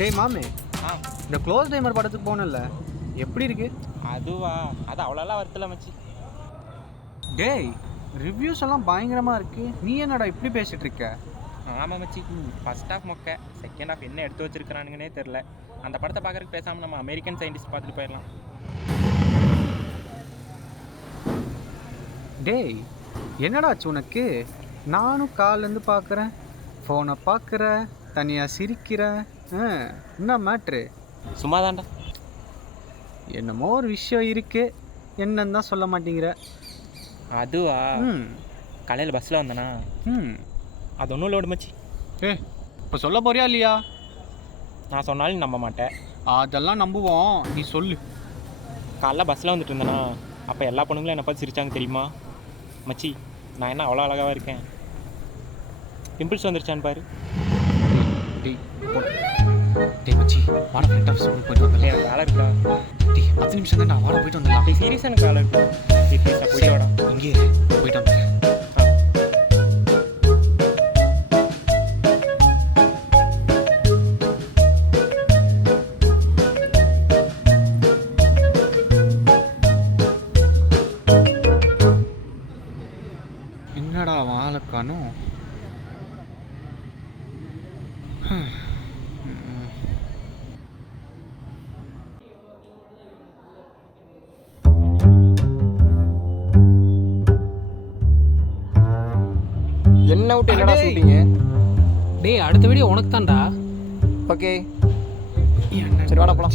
டேய் மாமே, ஆ இந்த க்ளோஸ் டைமர் படத்துக்கு போனல, எப்படி இருக்கு? அதுவா? அது அவ்வளோலாம் வருத்தல மச்சி. டேய், ரிவ்யூஸ் எல்லாம் பயங்கரமா இருக்கு. நீ என்னடா இப்படி பேசிட்டு இருக்க? ஆமாம் மச்சி, ஃபர்ஸ்ட் ஹாஃப் மொக்க, செகண்ட் ஹாஃப் என்ன எடுத்து வச்சிருக்கிறானுங்கன்னே தெரில. அந்த படத்தை பார்க்குறதுக்கு பேசாமல் நம்ம அமெரிக்கன் சயின்டிஸ்ட் பார்த்துட்டு போயிடலாம். டேய், என்னடா ஆச்சு உனக்கு? நானும் காலேருந்து பார்க்குறேன், ஃபோனை பார்க்குற, தனியாக சிரிக்கிற. என்ன மேட்ரு? சும்மா தான்டா. என்னமோ ஒரு விஷயம் இருக்கு, என்னன்னு தான் சொல்ல மாட்டேங்கிற. அதுவா? ம் காலையில் பஸ்ஸில் வந்தேனா, ம் அது ஒன்றும் லோடு மச்சி. இப்போ சொல்ல போறியா இல்லையா? நான் சொன்னாலும் நம்ப மாட்டேன். அதெல்லாம் நம்புவோம், நீ சொல்லு. காலைல பஸ்ஸில் வந்துட்டு இருந்தேனா, அப்போ எல்லா பொண்ணுங்களும் என்னை பார்த்து சிரிச்சாங்க தெரியுமா மச்சி. நான் என்ன அவ்வளோ அழகாக இருக்கேன்? பிம்பிள்ஸ் வந்துருச்சான்னு பாரு. டேய் டேய் மச்சி, வாடா ஃப்ரெண்ட் ஆஃப் ஸ்கூல் போயிட்டு வந்துடலாம். எனக்கு வேலை இருக்கா? டேய் 10 நிமிஷம் தான், வாடா போயிட்டு வந்துடலாம். டேய் சீரியஸாக எனக்கு வேலை இருக்கு. ப்ளீஸ் போயிட்டு வாடா. இங்கே இரு, போயிட்டு வந்துடுறேன். என்னடா வாழை காணோம்? என்ன விட்டு என்னடா ஷூட்டிங்க? டேய் அடுத்த வீடியோ உனக்கு தான்டா. ஓகே சரி வாடா போலாம்.